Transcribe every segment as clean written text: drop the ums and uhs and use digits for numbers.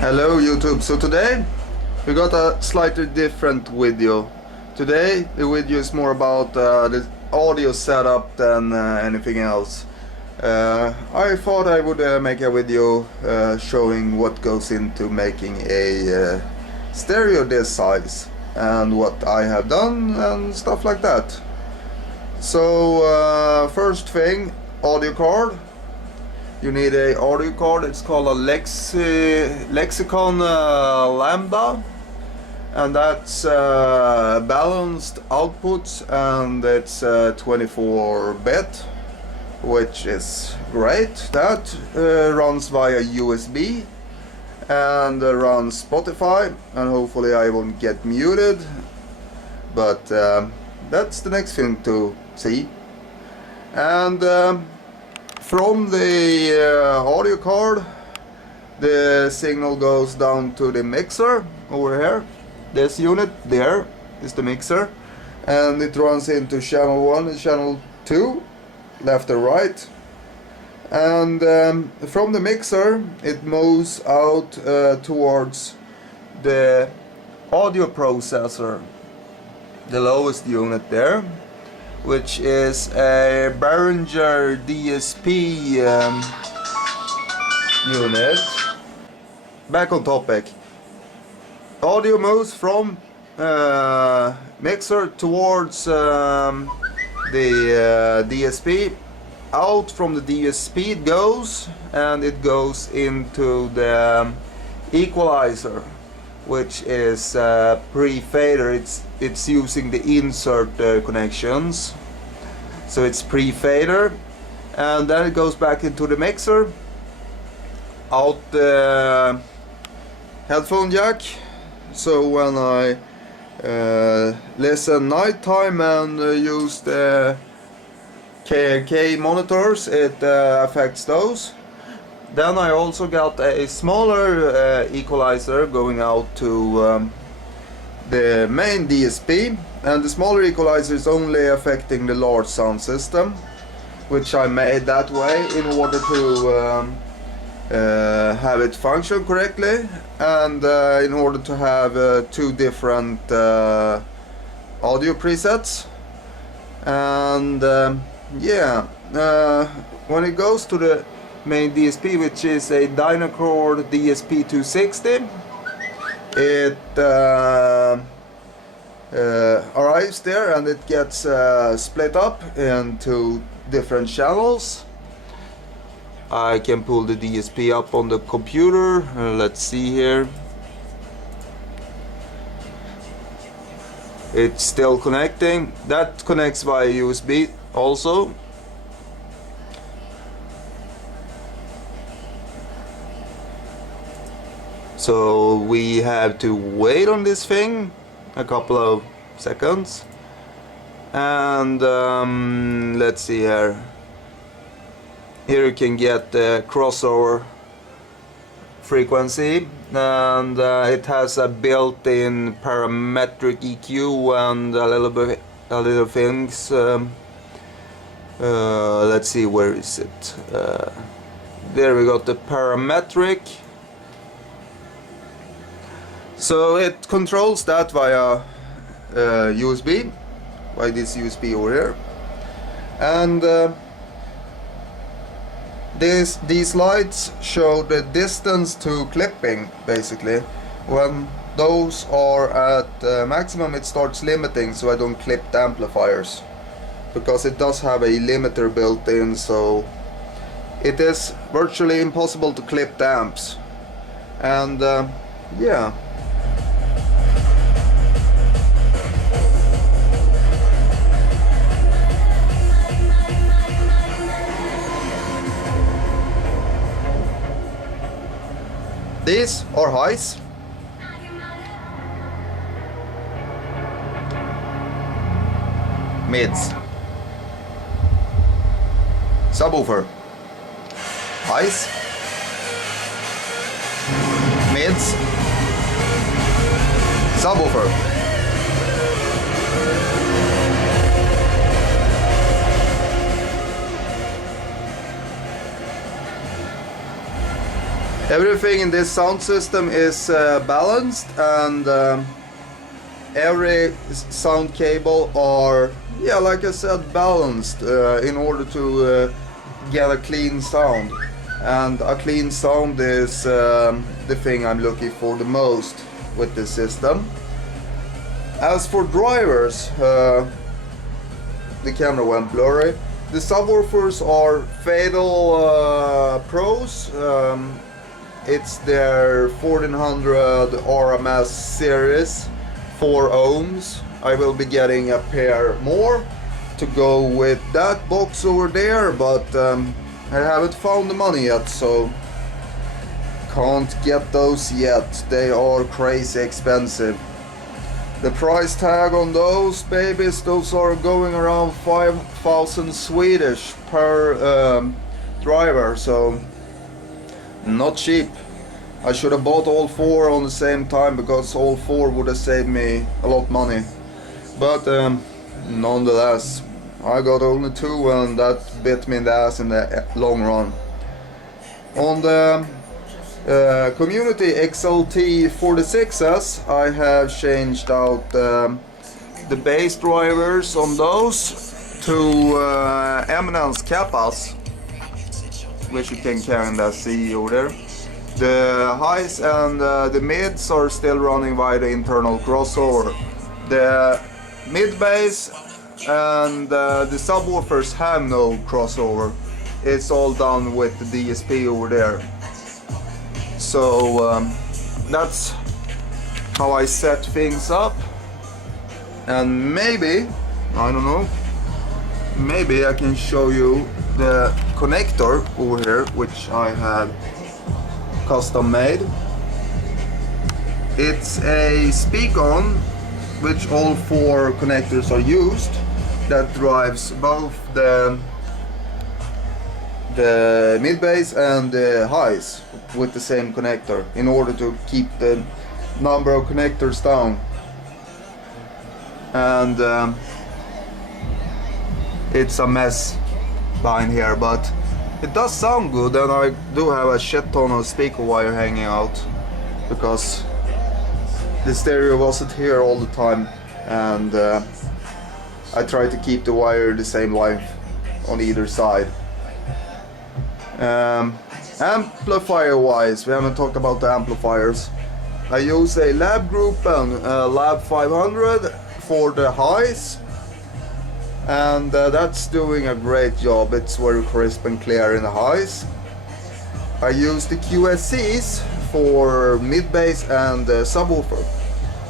Hello YouTube. So today we got a slightly different video. Today the video is more about the audio setup than anything else. I thought I would make a video showing what goes into making a stereo this size and what I have done and stuff like that. So first thing, audio card. You need a audio card. It's called a Lexicon Lambda, and that's balanced outputs, and it's 24-bit, which is great. That runs via USB and runs Spotify, and hopefully I won't get muted, but that's the next thing to see. And from the audio card, the signal goes down to the mixer over here. This unit there is the mixer, and it runs into channel 1 and channel 2, left and right. And from the mixer it moves out towards the audio processor, the lowest unit there, which is a Behringer DSP unit. Back on topic. Audio moves from mixer towards the DSP. Out from the DSP it goes, and it goes into the equalizer, which is pre-fader. It's using the insert connections, so it's pre-fader, and then it goes back into the mixer, out the headphone jack. So when I listen nighttime and use the KK monitors, it affects those. Then I also got a smaller equalizer going out to the main DSP, and the smaller equalizer is only affecting the large sound system, which I made that way in order to have it function correctly, and in order to have two different audio presets. And when it goes to the main DSP, which is a Dynacord DSP 260, it arrives there, and it gets split up into different channels. I can pull the DSP up on the computer. Let's see here. It's still connecting. That connects via USB also. So we have to wait on this thing a couple of seconds, and let's see here. Here you can get the crossover frequency, and it has a built-in parametric EQ and a little things. Let's see, where is it? There we got the parametric. So it controls that via USB, by this USB over here, and these lights show the distance to clipping. Basically, when those are at maximum, it starts limiting, so I don't clip the amplifiers, because it does have a limiter built in, so it is virtually impossible to clip the amps. And yeah. These are highs. Mids. Subwoofer. Highs. Mids. Subwoofer. Everything in this sound system is balanced, and every sound cable are, yeah, like I said, balanced in order to get a clean sound. And a clean sound is the thing I'm looking for the most with this system. As for drivers, the camera went blurry. The subwoofers are Fatal Pros. It's their 1400 RMS series, 4 ohms. I will be getting a pair more to go with that box over there, but I haven't found the money yet, so can't get those yet. They are crazy expensive. The price tag on those babies, those are going around 5,000 Swedish per driver, so not cheap. I should have bought all 4 on the same time, because all 4 would have saved me a lot of money. But nonetheless, I got only 2, and that bit me in the ass in the long run. On the Community XLT 46s, I have changed out the bass drivers on those to Eminence Kappas, which you can carry in that C over there. The highs and the mids are still running via the internal crossover. The mid bass and the subwoofers have no crossover. It's all done with the DSP over there. So that's how I set things up. And maybe, I don't know, maybe I can show you the connector over here, which I have custom made. It's a speak-on, which all 4 connectors are used, that drives both the mid bass and the highs with the same connector, in order to keep the number of connectors down. And it's a mess behind here, but it does sound good, and I do have a shit ton of speaker wire hanging out, because the stereo wasn't here all the time, and I try to keep the wire the same length on either side. Amplifier wise, we haven't talked about the amplifiers. I use a Lab Group and Lab 500 for the highs, and that's doing a great job. It's very crisp and clear in the highs. I use the QSCs for mid bass and the subwoofer.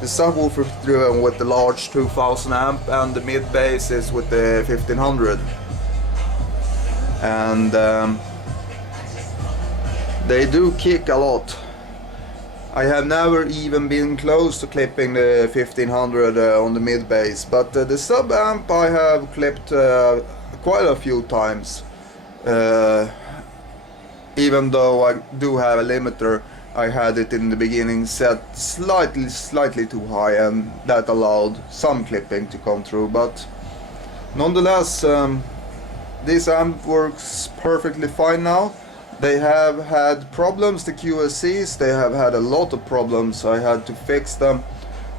The subwoofer is driven with the large 2000 amp, and the mid bass is with the 1500. And they do kick a lot. I have never even been close to clipping the 1500 on the mid bass, but the sub amp I have clipped quite a few times. Even though I do have a limiter, I had it in the beginning set slightly too high, and that allowed some clipping to come through. But nonetheless, this amp works perfectly fine now. They have had problems, the QSCs, they have had a lot of problems. I had to fix them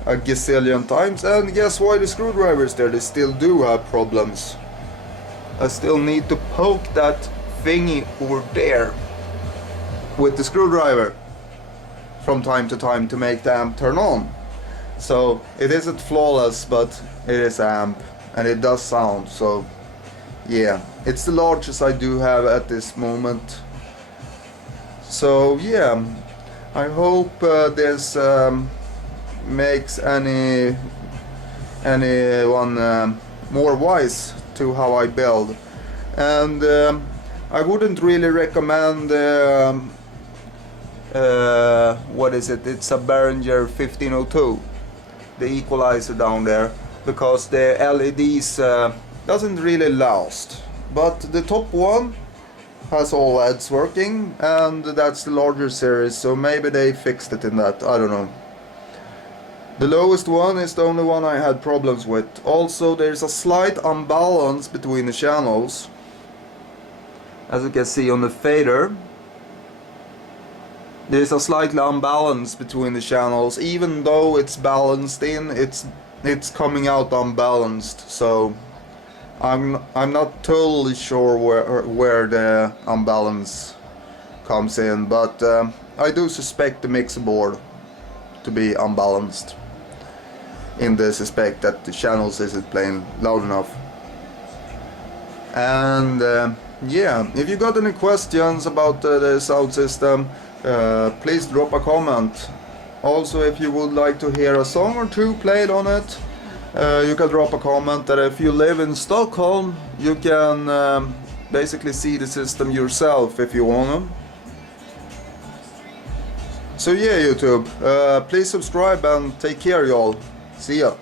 a gazillion times, and guess why, the screwdrivers there, they still do have problems. I still need to poke that thingy over there with the screwdriver from time to time to make the amp turn on. So it isn't flawless, but it is amp, and it does sound. So yeah, it's the largest I do have at this moment. So yeah, I hope this makes anyone more wise to how I build. And I wouldn't really recommend what is it? It's a Behringer 1502, the equalizer down there, because the LEDs doesn't really last. But the top one has all LEDs working, and that's the larger series, so maybe they fixed it in that, I don't know. The lowest one is the only one I had problems with. Also, there's a slight imbalance between the channels, as you can see on the fader. there's a slightly unbalance between the channels. Even though it's balanced in, it's coming out unbalanced. So I'm not totally sure where the unbalance comes in, but I do suspect the mixer board to be unbalanced in this aspect, that the channels isn't playing loud enough. And yeah, if you got any questions about the sound system, please drop a comment. Also, if you would like to hear a song or two played on it, you can drop a comment. That if you live in Stockholm, you can basically see the system yourself if you want to. So yeah, YouTube, please subscribe and take care, y'all. See ya.